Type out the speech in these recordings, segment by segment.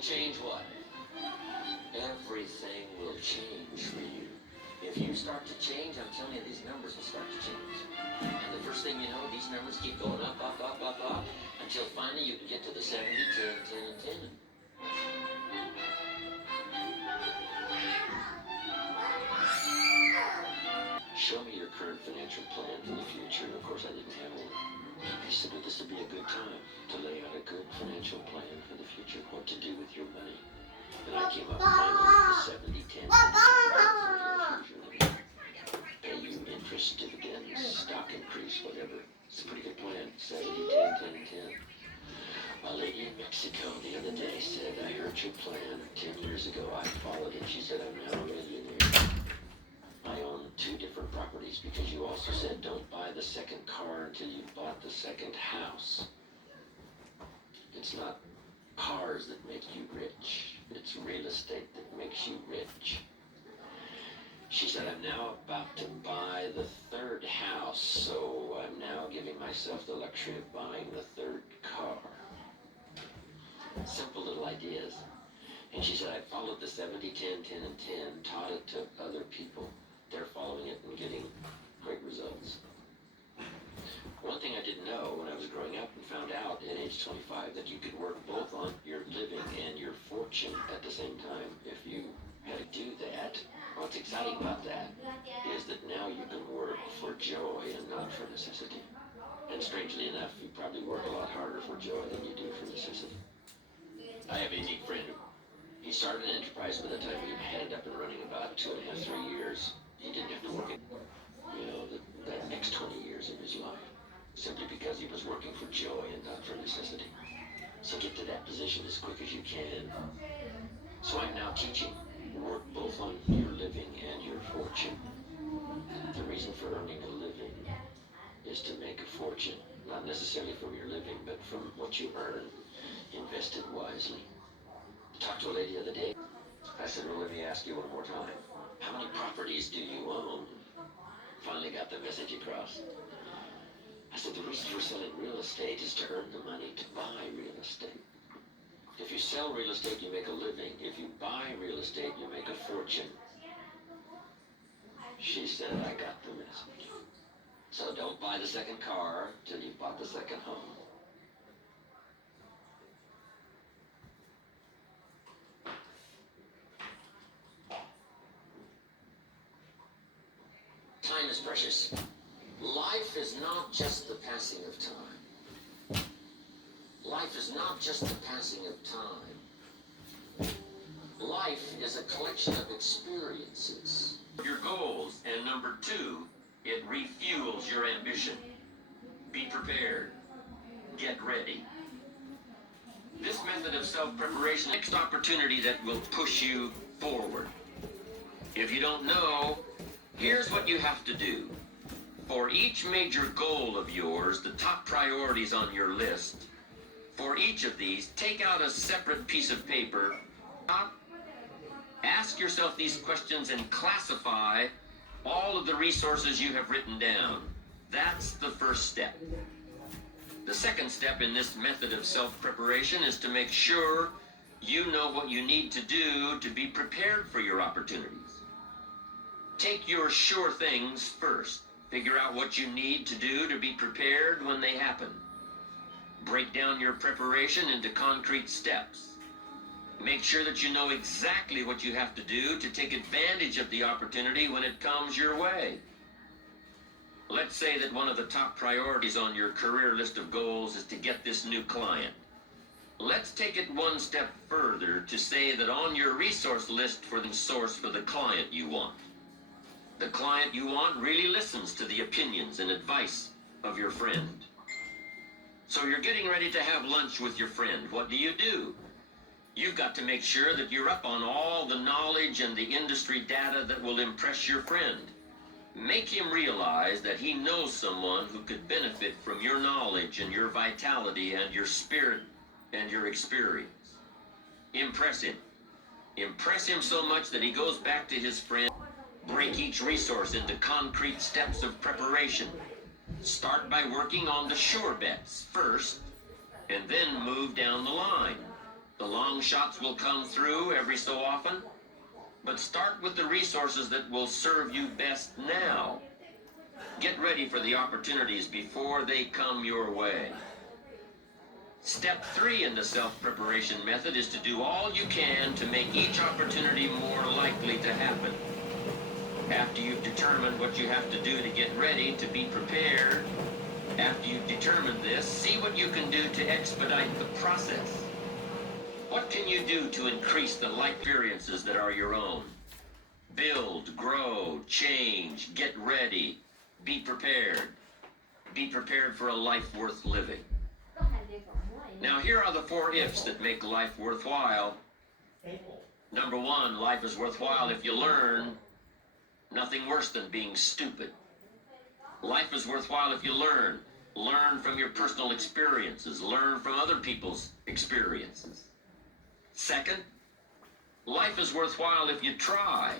change what? Everything will change for you. If you start to change, I'm telling you, these numbers will start to change. And the first thing you know, these numbers keep going up, until finally you can get to the 70, 10, 10, and 10. Show me your current financial plan for the future. And of course, I didn't have one. He said, well, this would be a good time to lay out a good financial plan for the future, what to do with your money. And I came up finally with the 70, 10, 10. Pay you interest, dividends, stock increase, whatever. It's a pretty good plan. 70, 10, 10, 10. A lady in Mexico the other day said, I heard your plan 10 years ago. I followed it. She said, I'm now a millionaire. I own 2 different properties because you also said don't buy the second car until you bought the second house. It's not cars that make you rich. It's real estate that makes you rich. She said, I'm now about to buy the 3rd house, so I'm now giving myself the luxury of buying the 3rd car. Simple little ideas. And she said, I followed the 70, 10, 10, and 10, taught it to other people. They're following it and getting great results. One thing I didn't know when I was growing up and found out at age 25 that you could work both on your living and your fortune at the same time. If you had to do that, what's exciting about that is that now you can work for joy and not for necessity. And strangely enough, you probably work a lot harder for joy than you do for necessity. I have a unique friend. He started an enterprise by the time he had it up and running about 2.5, 3 years. He didn't have to work it, that next 20 years of his life, simply because he was working for joy and not for necessity. So get to that position as quick as you can. So I'm now teaching. Work both on your living and your fortune. The reason for earning a living is to make a fortune, not necessarily from your living, but from what you earn, invested wisely. I talked to a lady the other day. I said, well, let me ask you one more time. How many properties do you own? Finally got the message across. I said, the reason for selling real estate is to earn the money to buy real estate. If you sell real estate, you make a living. If you buy real estate, you make a fortune. She said, I got the message. So don't buy the second car till you've bought the second home. Time is precious. Life is not just the passing of time. Life is not just the passing of time. Life is a collection of experiences. Your goals, and number 2, it refuels your ambition. Be prepared. Get ready. This method of self-preparation, next opportunity that will push you forward. If you don't know, here's what you have to do. For each major goal of yours, the top priorities on your list, for each of these, take out a separate piece of paper. Ask yourself these questions and classify all of the resources you have written down. That's the first step. The second step in this method of self-preparation is to make sure you know what you need to do to be prepared for your opportunities. Take your sure things first. Figure out what you need to do to be prepared when they happen. Break down your preparation into concrete steps. Make sure that you know exactly what you have to do to take advantage of the opportunity when it comes your way. Let's say that one of the top priorities on your career list of goals is to get this new client. Let's take it one step further to say that on your resource list for the source for the client you want. The client you want really listens to the opinions and advice of your friend. So you're getting ready to have lunch with your friend. What do? You've got to make sure that you're up on all the knowledge and the industry data that will impress your friend. Make him realize that he knows someone who could benefit from your knowledge and your vitality and your spirit and your experience. Impress him. Impress him so much that he goes back to his friend. Break each resource into concrete steps of preparation. Start by working on the sure bets first, and then move down the line. The long shots will come through every so often, but start with the resources that will serve you best now. Get ready for the opportunities before they come your way. Step 3 in the self-preparation method is to do all you can to make each opportunity more likely to happen. After you've determined what you have to do to get ready to be prepared, after you've determined this, see what you can do to expedite the process. What can you do to increase the life experiences that are your own? Build, grow, change, get ready, be prepared. Be prepared for a life worth living. Now here are the 4 ifs that make life worthwhile. Number 1, life is worthwhile if you learn. Nothing worse than being stupid. Life is worthwhile if you learn. Learn from your personal experiences. Learn from other people's experiences. Second, life is worthwhile if you try.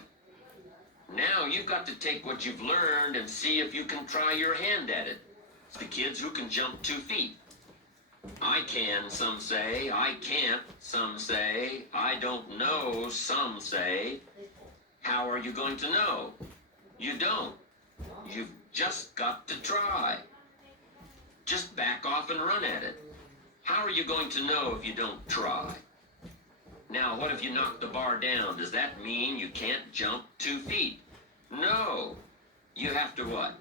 Now you've got to take what you've learned and see if you can try your hand at it. It's the kids who can jump 2 feet. I can, some say. I can't, some say. I don't know, some say. How are you going to know? You don't. You've just got to try. Just back off and run at it. How are you going to know if you don't try? Now, what if you knock the bar down? Does that mean you can't jump 2 feet? No. You have to what?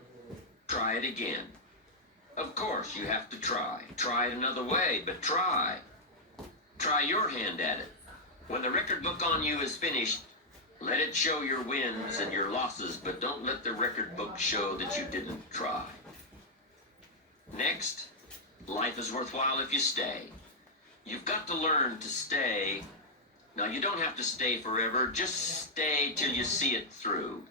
Try it again. Of course, you have to try. Try it another way, but try. Try your hand at it. When the record book on you is finished, let it show your wins and your losses, but don't let the record book show that you didn't try. Next, life is worthwhile if you stay. You've got to learn to stay. Now, you don't have to stay forever. Just stay till you see it through.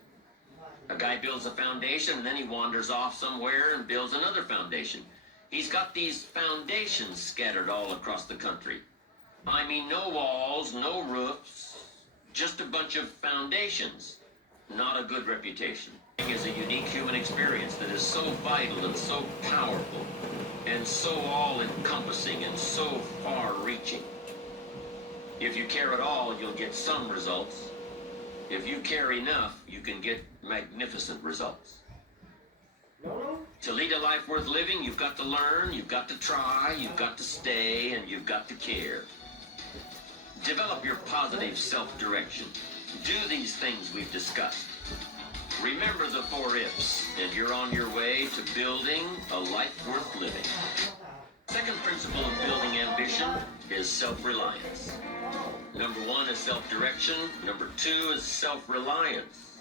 A guy builds a foundation, and then he wanders off somewhere and builds another foundation. He's got these foundations scattered all across the country. I mean, no walls, no roofs, just a bunch of foundations. Not a good reputation. It is a unique human experience that is so vital and so powerful and so all-encompassing and so far-reaching. If you care at all, you'll get some results. If you care enough, you can get magnificent results. To lead a life worth living, you've got to learn, you've got to try, you've got to stay, and you've got to care. Develop your positive self-direction. Do these things we've discussed. Remember the 4 ifs, and you're on your way to building a life worth living. Second principle of building ambition is self-reliance. Number 1 is self-direction. Number 2 is self-reliance.